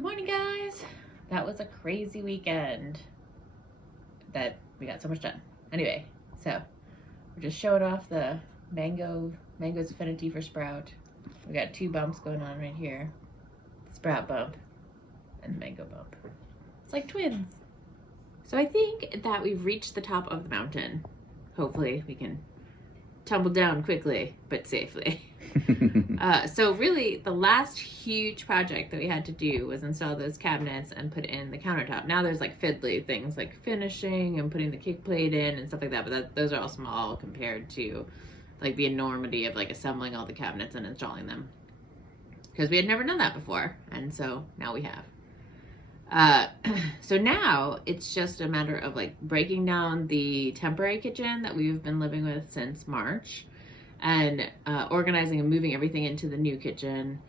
Good morning, guys. That was a crazy weekend that we got so much done. Anyway, so we're just showing off the mango's affinity for sprout. We got two bumps going on right here. Sprout bump and mango bump. It's like twins. So I think that we've reached the top of the mountain. Hopefully we can tumble down quickly, but safely. So really the last huge project that we had to do was install those cabinets and put in the countertop. Now there's like fiddly things like finishing and putting the kick plate in and stuff like that, but those are all small compared to like the enormity of like assembling all the cabinets and installing them, because we had never done that before, and so now we have. So now it's just a matter of like breaking down the temporary kitchen that we've been living with since March, and organizing and moving everything into the new kitchen,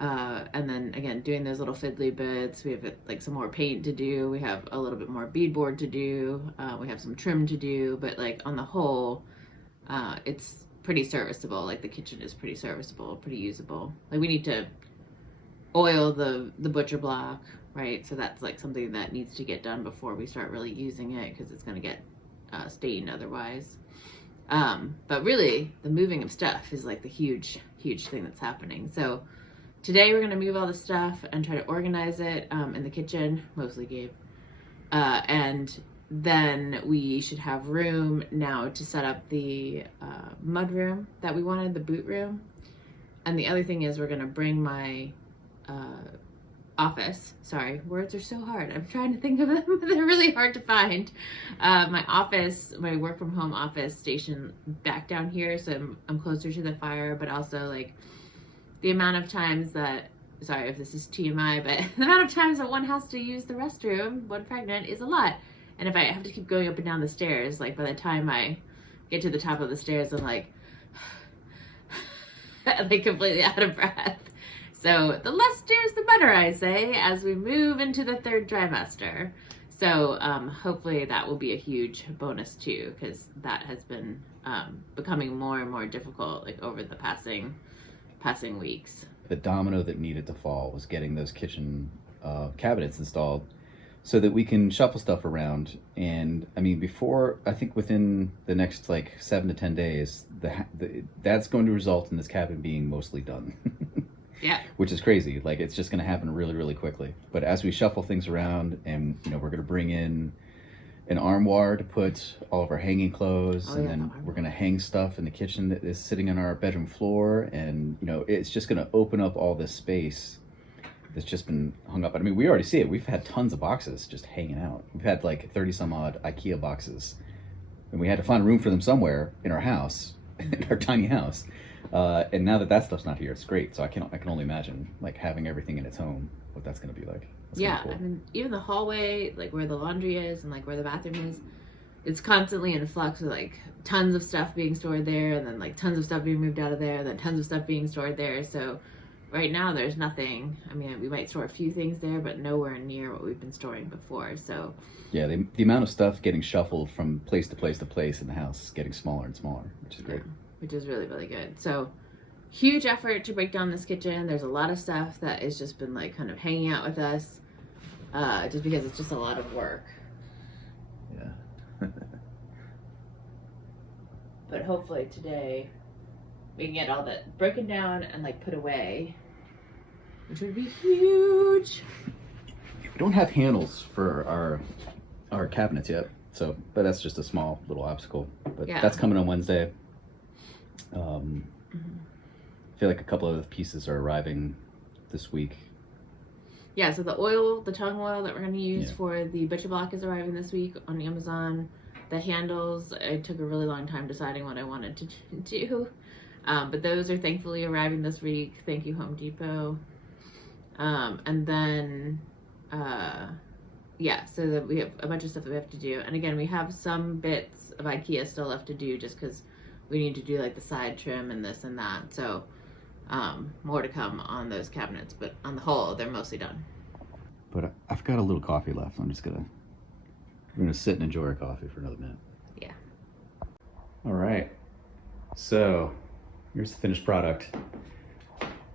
and then again doing those little fiddly bits. We have like some more paint to do, we have a little bit more beadboard to do, we have some trim to do, but like on the whole it's pretty serviceable. Like the kitchen is pretty serviceable, pretty usable. Like we need to oil the butcher block, right? So that's like something that needs to get done before we start really using it, because it's going to get stained otherwise. But really the moving of stuff is like the huge thing that's happening. So today we're going to move all the stuff and try to organize it in the kitchen, mostly Gabe, and then we should have room now to set up the mudroom that we wanted, the boot room. And the other thing is we're going to bring my office, sorry, words are so hard, I'm trying to think of them, they're really hard to find. My office, my work from home office station back down here, so I'm closer to the fire, but also like the amount of times that, sorry if this is TMI, but the amount of times that one has to use the restroom when pregnant is a lot. And if I have to keep going up and down the stairs, like by the time I get to the top of the stairs, I'm like, like completely out of breath. So the less stairs, the better, I say, as we move into the third trimester. So hopefully that will be a huge bonus too, because that has been becoming more and more difficult like over the passing weeks. The domino that needed to fall was getting those kitchen cabinets installed, so that we can shuffle stuff around. And I mean, before, I think within the next like 7 to 10 days, that's going to result in this cabin being mostly done. Yeah. Which is crazy. Like it's just going to happen really quickly. But as we shuffle things around, and you know, we're going to bring in an armoire to put all of our hanging clothes, and then we're going to hang stuff in the kitchen that is sitting on our bedroom floor, and you know, it's just going to open up all this space that's just been hung up. I mean, we already see it. We've had tons of boxes just hanging out. We've had like 30 some odd IKEA boxes, and we had to find room for them somewhere in our house, in our tiny house. And now that stuff's not here, it's great. So I can only imagine like having everything in its home, what that's going to be like. That's yeah, cool. I mean, even the hallway, like where the laundry is and like where the bathroom is, it's constantly in flux with like tons of stuff being stored there, and then like tons of stuff being moved out of there, and then tons of stuff being stored there. So right now there's nothing. I mean, we might store a few things there, but nowhere near what we've been storing before. So yeah, the amount of stuff getting shuffled from place to place to place in the house is getting smaller and smaller, which is great. Yeah, which is really good. So huge effort to break down this kitchen. There's a lot of stuff that has just been like kind of hanging out with us, just because it's just a lot of work. Yeah. But hopefully today we can get all that broken down and like put away, which would be huge. We don't have handles for our cabinets yet, so, but that's just a small little obstacle. But yeah, that's coming on Wednesday. I feel like a couple of the pieces are arriving this week. Yeah, so the tongue oil that we're going to use for the butcher block is arriving this week on Amazon. The handles, it took a really long time deciding what I wanted to do. But those are thankfully arriving this week. Thank you, Home Depot. And then, yeah, so that we have a bunch of stuff that we have to do. And again, we have some bits of IKEA still left to do, just because we need to do like the side trim and this and that. So more to come on those cabinets, but on the whole, they're mostly done. But I've got a little coffee left. We're gonna sit and enjoy our coffee for another minute. Yeah. All right. So here's the finished product.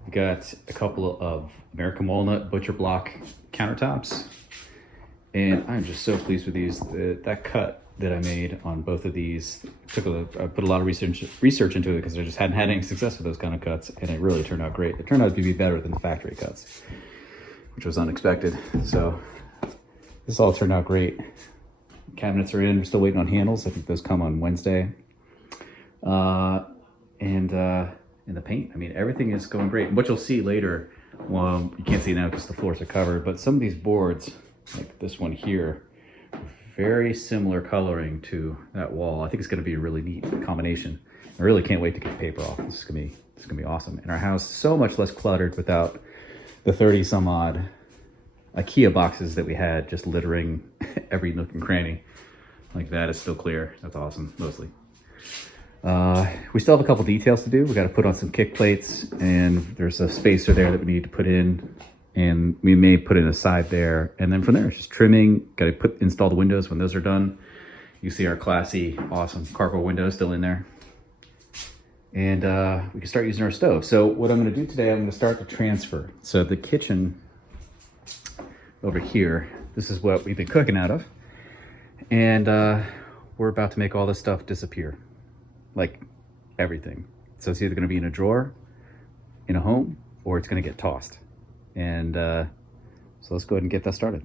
We got a couple of American walnut butcher block countertops, and I'm just so pleased with these. That cut that I made on both of these, I put a lot of research into it because I just hadn't had any success with those kind of cuts, and it really turned out great. It turned out to be better than the factory cuts, which was unexpected. So this all turned out great. Cabinets are in. We're still waiting on handles. I think those come on Wednesday. And the paint, I mean, everything is going great. And what you'll see later, well, you can't see now because the floors are covered, but some of these boards, like this one here, very similar coloring to that wall. I think it's going to be a really neat combination. I really can't wait to get the paper off. This is going to be awesome. And our house is so much less cluttered without the 30 some odd IKEA boxes that we had just littering every nook and cranny. Like that is still clear. That's awesome, mostly. We still have a couple details to do. We got to put on some kick plates, and there's a spacer there that we need to put in, and we may put in a side there. And then from there, it's just trimming. Got to install the windows when those are done. You see our classy, awesome cargo windows still in there. And we can start using our stove. So what I'm going to do today, I'm going to start the transfer. So the kitchen over here, this is what we've been cooking out of. And we're about to make all this stuff disappear. Like everything. So it's either going to be in a drawer, in a home, or it's going to get tossed. And so let's go ahead and get that started.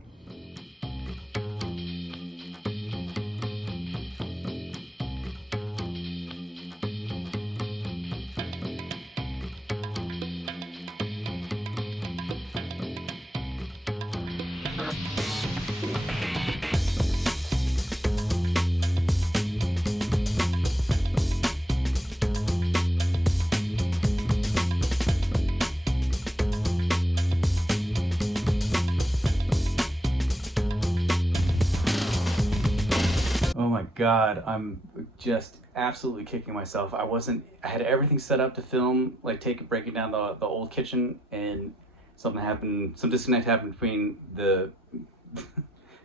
Oh my God, I'm just absolutely kicking myself. I had everything set up to film, like breaking down the old kitchen, and something happened, some disconnect happened between the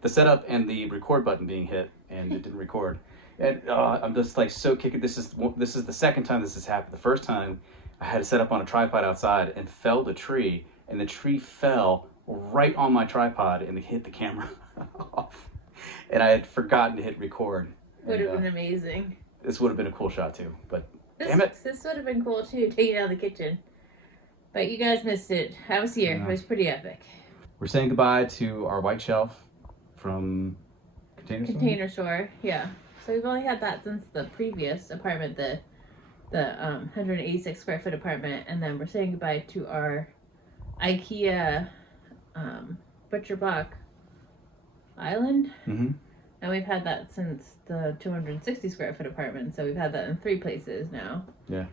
setup and the record button being hit, and it didn't record. And I'm just like so kicking. This is the second time this has happened. The first time I had it set up on a tripod outside and felled a tree, and the tree fell right on my tripod and it hit the camera off. And I had forgotten to hit record. Would have been amazing. This would have been a cool shot too, but damn it. This would have been cool too, taking it out of the kitchen. But you guys missed it. I was here. Yeah. It was pretty epic. We're saying goodbye to our white shelf from Container Store? Yeah. So we've only had that since the previous apartment, the 186 square foot apartment, and then we're saying goodbye to our IKEA butcher block island. Mm-hmm. And we've had that since the 260 square foot apartment, so we've had that in 3 places now. Yeah.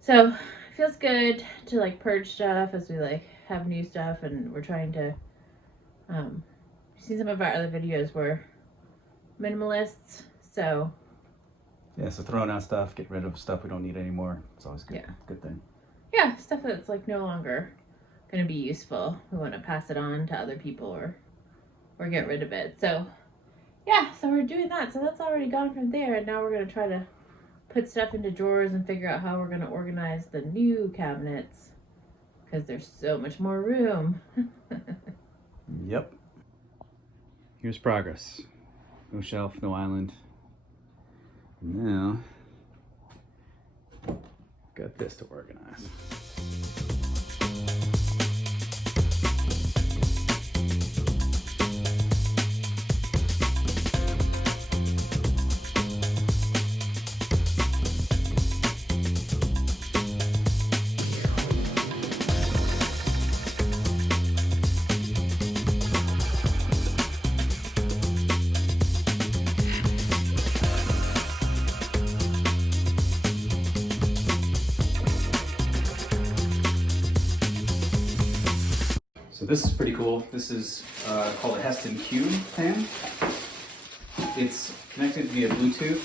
So it feels good to like purge stuff as we like have new stuff, and we're trying to see some of our other videos were minimalists, so yeah, so throwing out stuff, getting rid of stuff we don't need anymore. It's always good. Yeah. Good thing. Yeah, stuff that's like no longer going to be useful. We want to pass it on to other people or get rid of it. So yeah, so we're doing that. So that's already gone from there, and now we're going to try to put stuff into drawers and figure out how we're going to organize the new cabinets, because there's so much more room. Yep. Here's progress. No shelf, no island. Now, got this to organize. So this is pretty cool. This is called a Heston Cube fan. It's connected via Bluetooth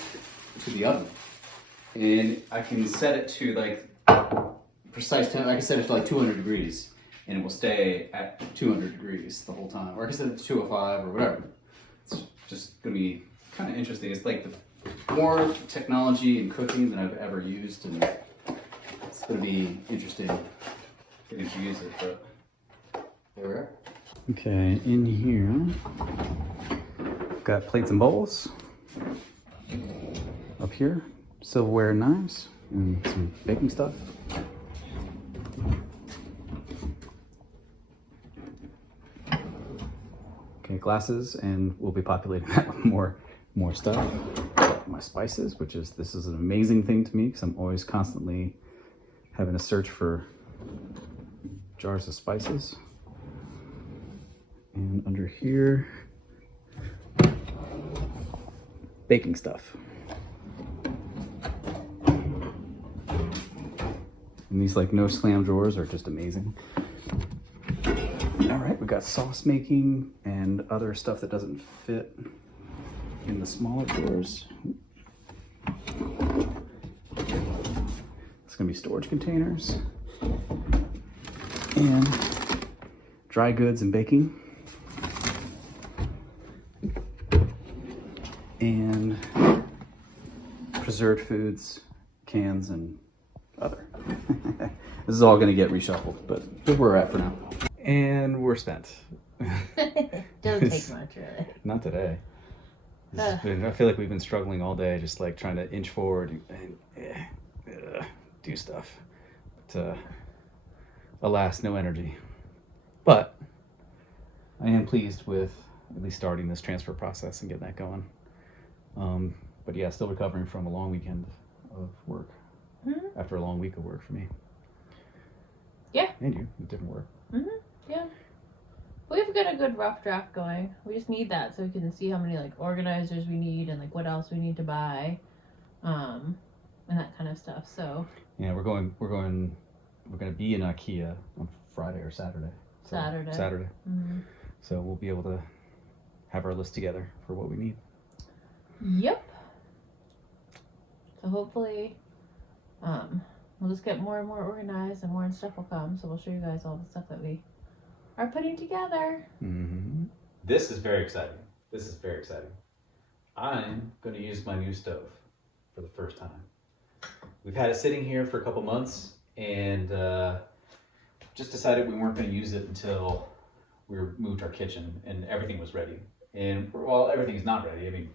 to the oven. And I can set it to like precise temp. I can set it to like 200 degrees and it will stay at 200 degrees the whole time. Or I can set it to 205 or whatever. It's just gonna be kind of interesting. It's like the more technology in cooking than I've ever used, and it's gonna be interesting getting to use it, but there we are. Okay, in here, got plates and bowls. Up here, silverware and knives, and some baking stuff. Okay, glasses, and we'll be populating that with more stuff. My spices, this is an amazing thing to me because I'm always constantly having to search for jars of spices. And under here, baking stuff. And these like no slam drawers are just amazing. All right, we got sauce making and other stuff that doesn't fit in the smaller drawers. It's gonna be storage containers and dry goods and baking. And preserved foods, cans, and other. This is all going to get reshuffled, but here's where we're at for now. And we're spent. Doesn't take much, really. Not today. I feel like we've been struggling all day, just like trying to inch forward and do stuff. But alas, no energy. But I am pleased with at least starting this transfer process and getting that going. But yeah, still recovering from a long weekend of work. After a long week of work for me. Yeah. And you, different work. Yeah. We've got a good rough draft going. We just need that so we can see how many like organizers we need and like what else we need to buy, and that kind of stuff. So. Yeah, we're going to be in IKEA on Friday or Saturday. Saturday. So we'll be able to have our list together for what we need. Yep. So hopefully, we'll just get more and more organized and more stuff will come. So we'll show you guys all the stuff that we are putting together. This is very exciting. I'm going to use my new stove for the first time. We've had it sitting here for a couple months and just decided we weren't going to use it until we moved our kitchen and everything was ready. And well, everything's not ready. I mean,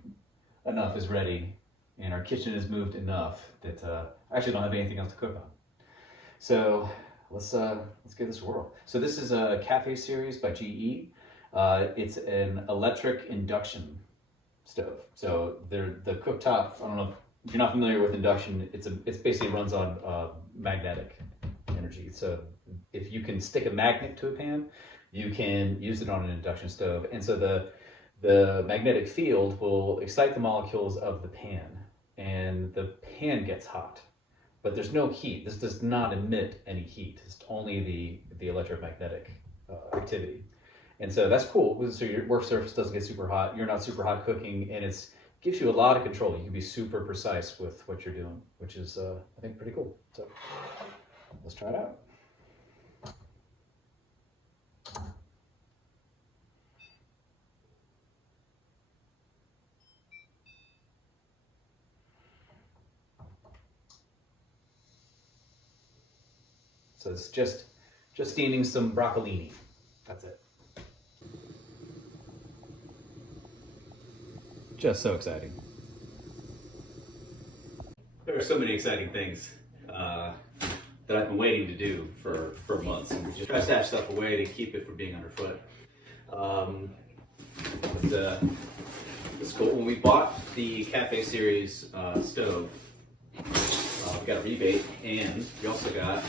enough is ready. And our kitchen is moved enough that I actually don't have anything else to cook on. So let's give this a whirl. So this is a Cafe Series by GE. It's an electric induction stove. So the cooktop, I don't know if you're not familiar with induction, it's basically runs on magnetic energy. So if you can stick a magnet to a pan, you can use it on an induction stove. And so the magnetic field will excite the molecules of the pan, and the pan gets hot, but there's no heat. This does not emit any heat. It's only the electromagnetic activity. And so that's cool. So your work surface doesn't get super hot. You're not super hot cooking, and it gives you a lot of control. You can be super precise with what you're doing, which is, I think, pretty cool. So let's try it out. So it's just steaming some broccolini. That's it. Just so exciting. There are so many exciting things that I've been waiting to do for months. And we just try to stash stuff away to keep it from being underfoot. But it's cool. When we bought the Cafe Series stove, we got a rebate, and we also got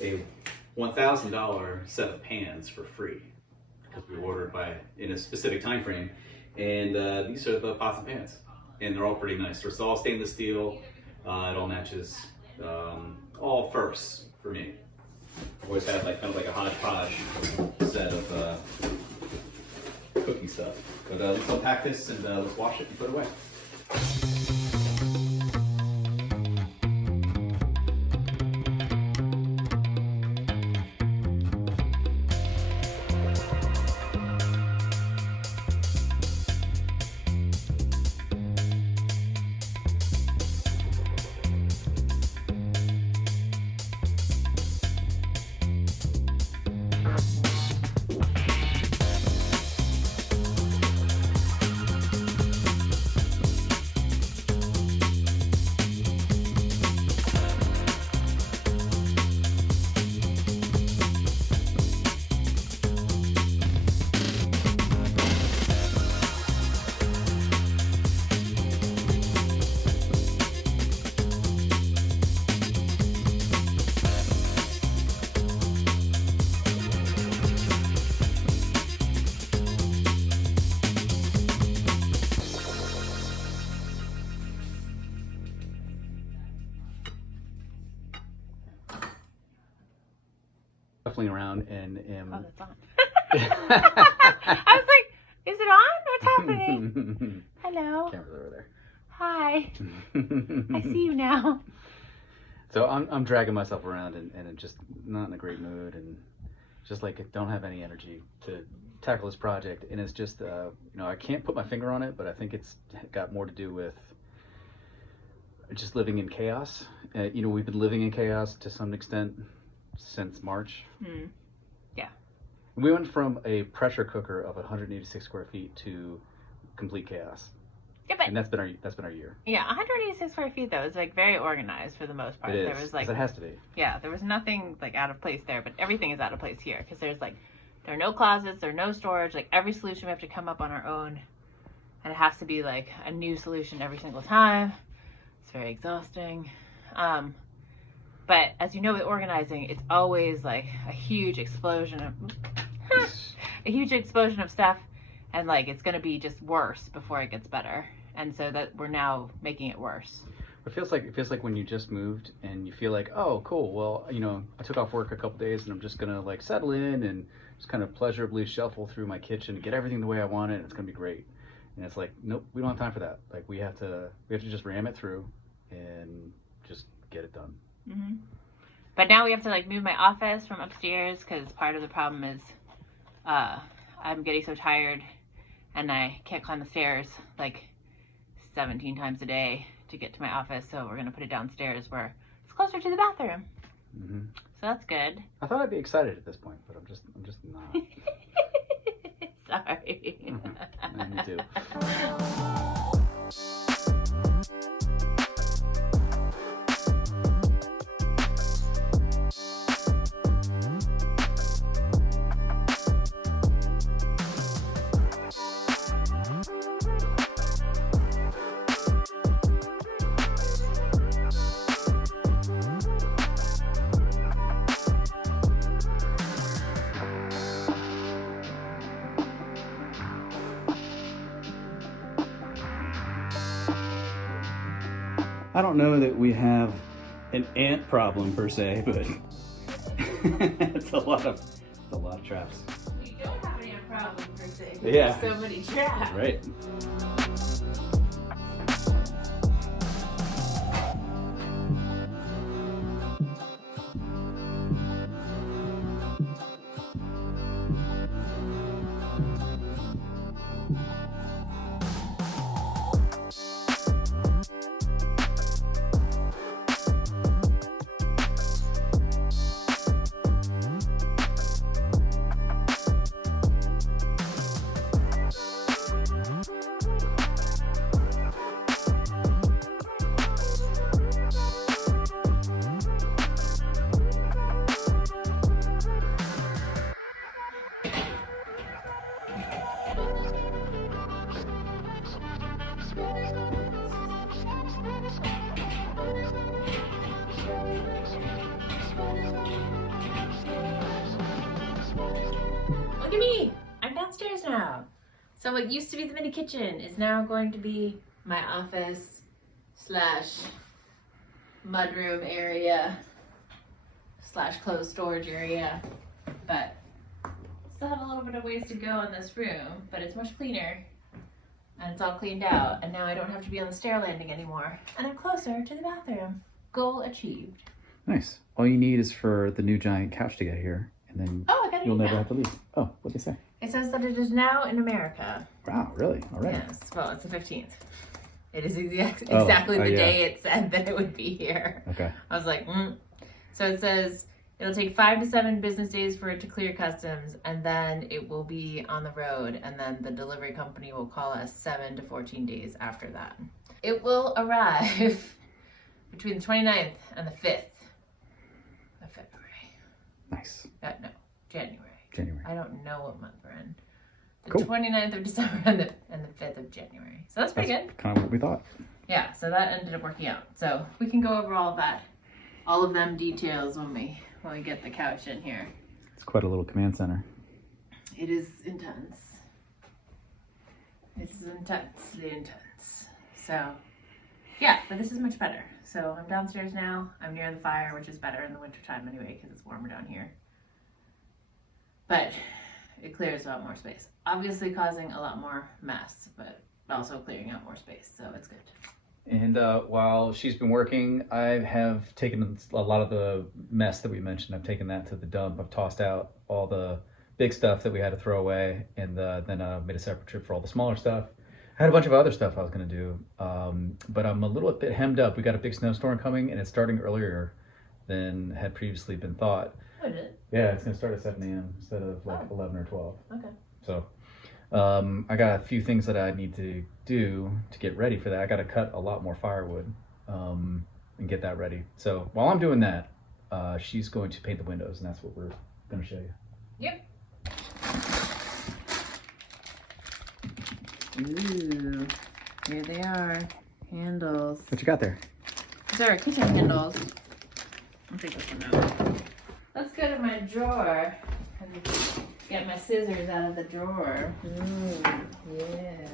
a $1,000 set of pans for free because we ordered in a specific time frame. And these are the pots and pans, and they're all pretty nice. It's all stainless steel. It all matches, all firsts for me. Always had kind of like a hodgepodge set of cooking stuff. But let's unpack this and let's wash it and put it away. shuffling around and am. Oh, that's on. I was like, is it on? What's happening? Hello. Camera's over there. Hi. I see you now. So I'm dragging myself around and I'm just not in a great mood and just like don't have any energy to tackle this project. And it's just, I can't put my finger on it, but I think it's got more to do with just living in chaos. We've been living in chaos to some extent since March. Yeah. We went from a pressure cooker of 186 square feet to complete chaos. Yeah, but And that's been our year. yeah, 186 square feet though is like very organized for the most part. It is. There was like, 'Cause it has to be. yeah, there was nothing like out of place there, but everything is out of place here because there's like, there are no closets, there are no storage. Like every solution we have to come up on our own, and it has to be like a new solution every single time. It's very exhausting. But as you know, with organizing, it's always like a huge explosion of stuff, and like it's gonna be just worse before it gets better. And so that we're now making it worse. It feels like when you just moved and you feel like, oh, cool. Well, I took off work a couple days and I'm just gonna like settle in and just kind of pleasurably shuffle through my kitchen, get everything the way I want it, and it's gonna be great. And it's like, nope, we don't have time for that. Like we have to just ram it through and just get it done. Mm-hmm. But now we have to like move my office from upstairs because part of the problem is I'm getting so tired and I can't climb the stairs like 17 times a day to get to my office. So we're gonna put it downstairs where it's closer to the bathroom. Mm-hmm. So that's good. I thought I'd be excited at this point, but I'm just not. Sorry. Mm-hmm. Me too. I don't know that we have an ant problem per se, but it's a lot of traps. We don't have any problem per se. Yeah. There's so many traps. Right. Look at me! I'm downstairs now. So what used to be the mini kitchen is now going to be my office / mudroom area / closed storage area. But still have a little bit of ways to go in this room, but it's much cleaner. And it's all cleaned out, and now I don't have to be on the stair landing anymore. And I'm closer to the bathroom. Goal achieved. Nice. All you need is for the new giant couch to get here, and then you'll never have to leave. Oh, what'd they say? It says that it is now in America. Wow, really? All right. Yes, well, it's the 15th. It is exactly the day it said that it would be here. Okay. I was like, So it says it'll take 5 to 7 business days for it to clear customs, and then it will be on the road, and then the delivery company will call us 7 to 14 days after that. It will arrive between the 29th and the 5th of February. Nice. No, January. January. I don't know what month we're in. The Cool. 29th of December and the 5th of January. So that's pretty good. Kind of what we thought. Yeah, so that ended up working out. So we can go over all of that, all of them details when we get the couch in here. It's quite a little command center. It is intense. It's intensely intense. So yeah, but this is much better. So I'm downstairs now. I'm near the fire, which is better in the wintertime anyway because it's warmer down here. But it clears a lot more space. Obviously causing a lot more mess, but also clearing out more space, so it's good. And while she's been working, I have taken a lot of the mess that we mentioned. I've taken that to the dump. I've tossed out all the big stuff that we had to throw away, and then made a separate trip for all the smaller stuff. I had a bunch of other stuff I was going to do, but I'm a little bit hemmed up. We got a big snowstorm coming, and it's starting earlier than had previously been thought. Oh, did it? Yeah, it's going to start at 7 a.m. instead of like 11 or 12. Okay. So I got a few things that I need to do to get ready for that. I got to cut a lot more firewood and get that ready. So while I'm doing that, she's going to paint the windows, and that's what we're going to show you. Yep. Ooh, here they are. Handles. What you got there? These are kitchen handles. I'll take this one out. Let's go to my drawer and get my scissors out of the drawer. Ooh, yes.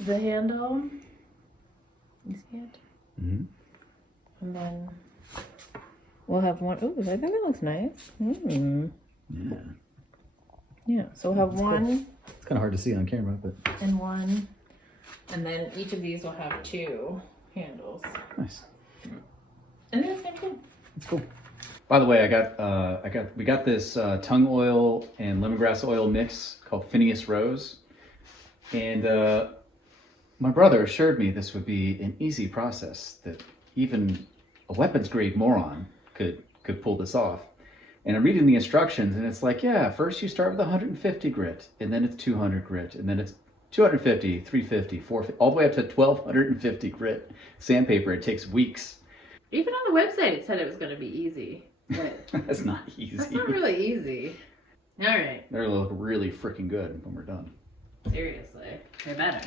The handle. You see it? Mm-hmm. And then we'll have one. Ooh, I think that looks nice. Mm. Yeah. Yeah, so we'll have one. Cool. It's kind of hard to see on camera, but. And one. And then each of these will have 2 handles. Nice. And that's kind of good. That's cool. By the way, we got this tung oil and lemongrass oil mix called Phineas Rose, and my brother assured me this would be an easy process, that even a weapons grade moron could pull this off. And I'm reading the instructions, and it's like, yeah, first you start with 150 grit, and then it's 200 grit, and then it's 250, 350, 450, all the way up to 1250 grit sandpaper. It takes weeks. Even on the website it said it was going to be easy. But That's not easy. that's not really easy. All right. They'll look really freaking good when we're done. Seriously. They better.